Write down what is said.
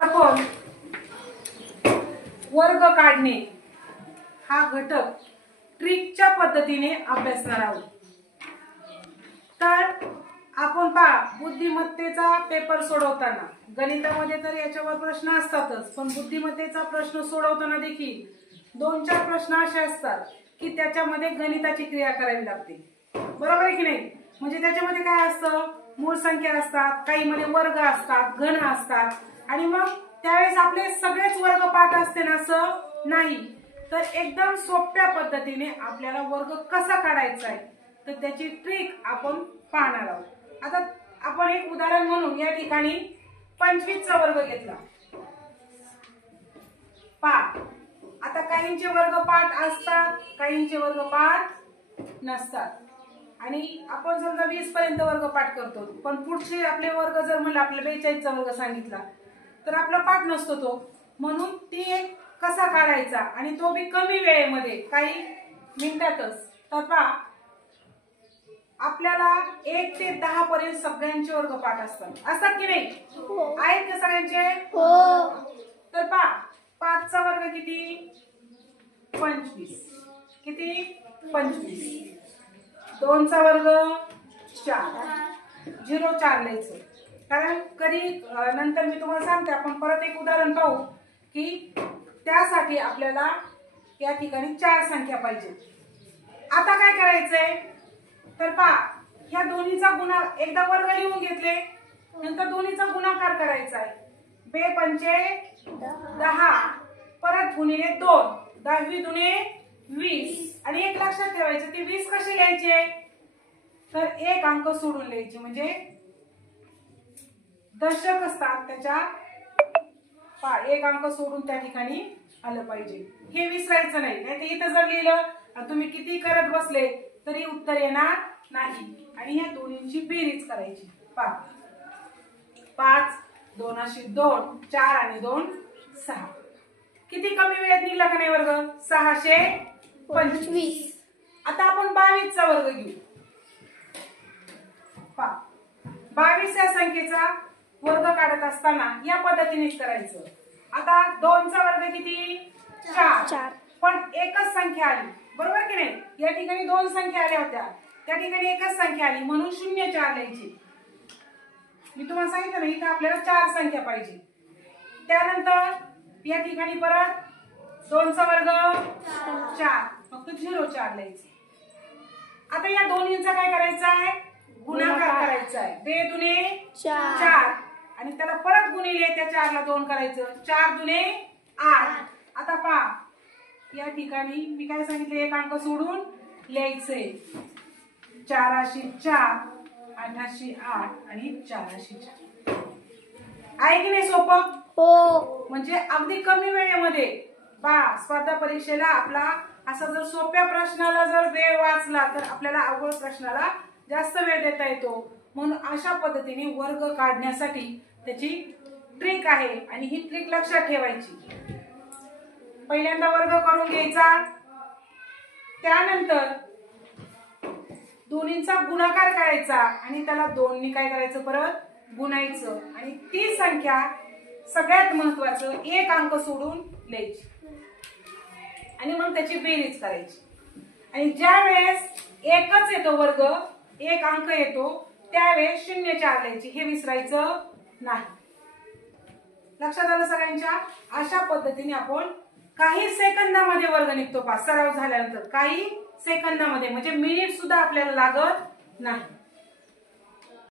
आपण वर्ग काढणे हा घटक ट्रिकच्या पद्धतीने अभ्यासणार आहोत। तर आपण पहा, बुद्धिमत्तेचा पेपर सोडवताना गणितामध्ये तर याच्यावर प्रश्न असतातच, पण बुद्धिमत्तेचा प्रश्न सोडवताना देखील 2-4 प्रश्न असे असतात की त्याच्यामध्ये गणिताची क्रिया करावी लागते। बरोबर आहे की नाही? म्हणजे त्याच्यामध्ये काय असतं, मूळ संख्या असतात, काही मध्ये वर्ग असतात, घन असतात, आणि मग त्यावेळेस आपले सगळेच वर्ग पाठ असते ना असं नाही। तर एकदम सोप्या पद्धतीने आपल्याला वर्ग कसा काढायचा आहे तर त्याची ट्रिक आपण पाहणार आहोत। आता आपण एक उदाहरण म्हणून या ठिकाणी 25 चा वर्ग घेतला। पाठ आता काहींचे वर्ग पाठ असतात, काहींचे वर्ग पाठ नसतात, आणि आपण समजा 20 पर्यंत वर्ग पाठ करतो, पण पुढचे आपले वर्ग जर म्हणलं आपल्या 42 चा वर्ग सांगितला तर आपला पाठ नसतो तो, म्हणून ती एक कसा काढायचा आणि तो बी कमी वेळेमध्ये काही मिनिटातच। तर पहा, आपल्याला 1 ते 10 पर्यंत सगळ्यांचे वर्ग पाठ असतात की नाही? आहेत का सगळ्यांचे? हो। तर पहा, 5 चा वर्ग किती? 25। किती? 25। 2 चा वर्ग 4। 0 4 लिहायचं, कारण कधी नंतर मी तुम्हाला सांगते, आपण परत एक उदाहरण पाहू की त्यासाठी आपल्याला या ठिकाणी 4 संख्या पाहिजे। आता काय करायचंय तर पहा, ह्या दोन्हीचा गुणा एकदा वर्ग लिहून घेतले, नंतर दोन्हीचा गुणाकार करायचा आहे। 2 पंचे 10, परत गुणिले 2, 10 दुने 20, आणि एक लक्षात ठेवायचं ते 20 कसे लिहायचे तर एक अंक सोडून लिहायचे, म्हणजे दशक असतात त्याच्या एक अंक सोडून त्या ठिकाणी आलं पाहिजे। हे विसरायचं नाही, नाही तर इथं जर लिहिलं तुम्ही किती करत बसले तरी उत्तर येणार नाही। आणि ह्या दोन्हींची बेरीज करायची। 5 2 2, 4 आणि 2 6। किती कमी वेळेत निघला का नाही वर्ग? 625। आता आपण 22 चा वर्ग घेऊ। 22 या संख्येचा वर्ग काढत असताना या पद्धतीनेच करायचं। आता 2 चा वर्ग किती? 4। पण एकच संख्या आली, बरोबर की नाही? या ठिकाणी 2 संख्या आल्या होत्या, त्या ठिकाणी एकच संख्या आली, म्हणून 0 4 लिहायची। मी तुम्हाला सांगितलं ना, इथे आपल्याला 4 संख्या पाहिजे। त्यानंतर या ठिकाणी परत 2 चा वर्ग 4, फक्त 0 4 लिहायचे। आता या दोन्हींचा काय करायचा आहे? गुणाकार करायचा आहे। 2 दुने 4, आणि त्याला परत गुणिले त्या 4 ला 2 करायचं, 4 दुने 8। आता पहा, या ठिकाणी मी काय सांगितले, एक अंक सोडून लिहायचंय। 4 4, 8 8 आणि 4 4। आहे की नाही सोपं? हो। म्हणजे अगदी कमी वेळेमध्ये स्पर्धा परीक्षेला आपला असा जर सोप्या प्रश्नाला जर वेळ वाचला तर आपल्याला अवघड प्रश्नाला जास्त वेळ देता येतो। म्हणून अशा पद्धतीने वर्ग काढण्यासाठी त्याची ट्रिक आहे, आणि ही ट्रिक लक्षात ठेवायची। पहिल्यांदा वर्ग करून घ्यायचा, त्यानंतर दोन्हींचा गुणाकार करायचा, आणि त्याला 2 ने काय करायचं, परत गुणायचं, आणि ती संख्या सगळ्यात महत्वाचं एक अंक सोडून लिहायची, आणि मग त्याची बेरीज करायची। आणि ज्या वेळेस एकच येतो वर्ग, एक अंक येतो, त्यावेळेस 0 4 लिहायची, हे विसरायचं नाही। लक्षात आलं सगळ्यांच्या? अशा पद्धतीने आपण काही सेकंदामध्ये वर्ग निघतो, सराव झाल्यानंतर काही सेकंदामध्ये, म्हणजे मिनिट सुद्धा आपल्याला लागत नाही।